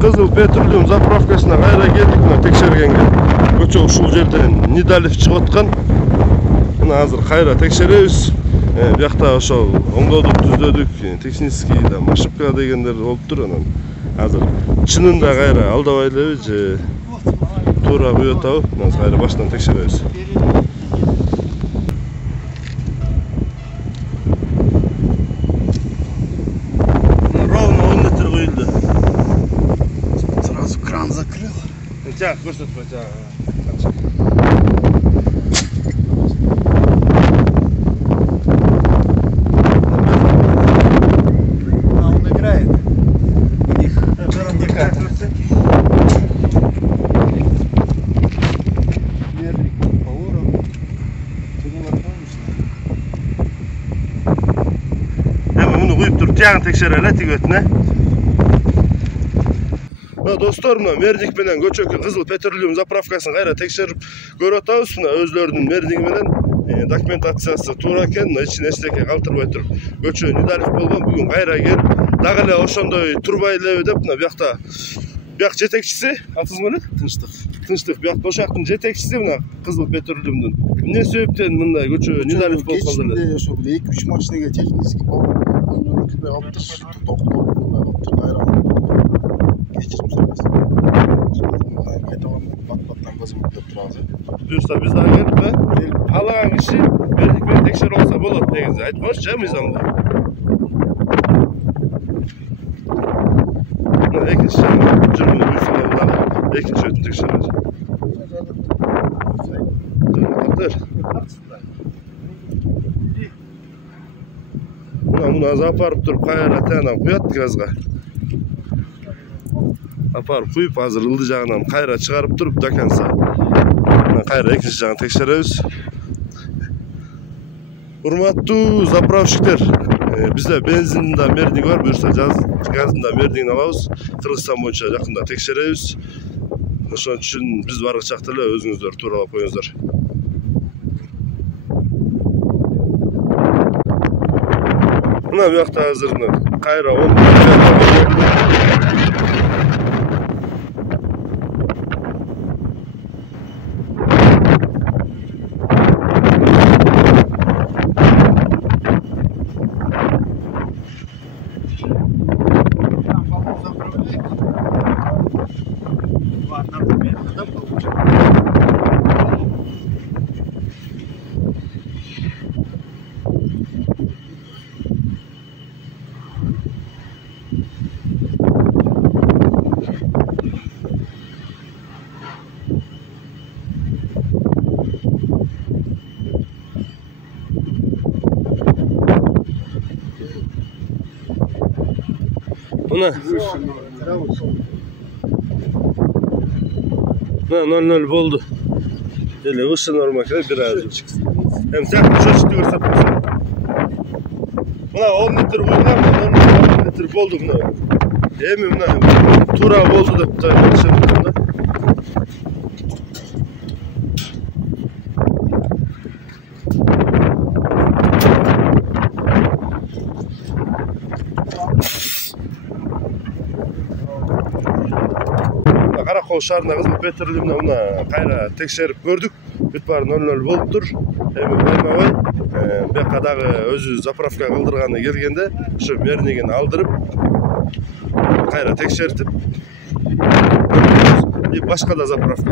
Kızıl Petrolium zapravkasına kayra geldik mı tekşergenge. Көчө ушул жерден Нидалев чыгып аткан. Мына азыр кайра текшеребиз. Биякта ошол оңдодук, түздөдүк, технический да, ошибка дегендер болуп тур. Анан азыр чынында кайра алдабай элеби же туура куюп атабы? Азыр кайра баштан текшеребиз. Ровно 10 метр куюлду. Сразу кран закрыл. Тяг, көрсөтпө, тяг. Он играет. У них индикатор. Мерник по уровню. Ты не напомнишь? Муну куюп туруп, тягын текшерели, тигетине. Достор, мына мердик менен көчөкү Кызыл Petrolium заправкасын кайра текшерип көрүп атабыз. Мына өзлөрүнүн мердиги менен документациясы туура экен, ичине эчтеке калтырбай туруп көчө Нидалев болгон. Бүгүн кайра келип, дагы эле ошондой турбай элеби деп мына биякта бияк жетекчиси, атыңыз эмне? Тынчтык. Тынчтык, биякта ошактын жетекчиси мына Кызыл Petroliumдун. Эмне себептен мындай көчө Нидалев болуп калды эле? Кечинде ошо 2-3 машинеге технический болуп, кирбей калыптыр, токтоп калыптыр, кайра кечирим сурайбыз. Кайталам бат-баттан көзүм деп турабыз. Буюрса биз дагы келип, каалаган киши мердик менен текшерип алса болот дегенди айтпакчы, мыйзамда. Мына экинчи жүрмөн буюрса дагы экинчи өтүн текшеребиз. Мына апарып туруп кайра тянап куят газга. Апарып куюп, азыр ылды жагынан кайра чыгарып туруп до конца. Мына кайра экинчи жагын текшеребиз. Урматтуу заправщиктер, бизде бензин да мердиги бар, буюрса газдын да мердигин алабыз. Кыргызстан боюнча жакында текшеребиз. Ошон үчүн биз баргы чакта эле өзүңүздөр тууралап коюңуздар. Мына биякта азыр кайра 10 Мына 0-0 болду. Эле выше норма экен бир аз. Эми сакты чөчүктү көрсөп койсо. Мына 10 метр куйган, 10 метр болду мына. Эми мына туура болду деп айтышат да. Каракол шаарында Кызыл Petrolium'da мына кайра текшерип көрдүк. Бүт баары 0-0 болуптур. Эми болмабай, бияка дагы өзү заправка кылдырганы келгенде, ошо мердигин алдырып, кайра текшертип, и башка да заправка.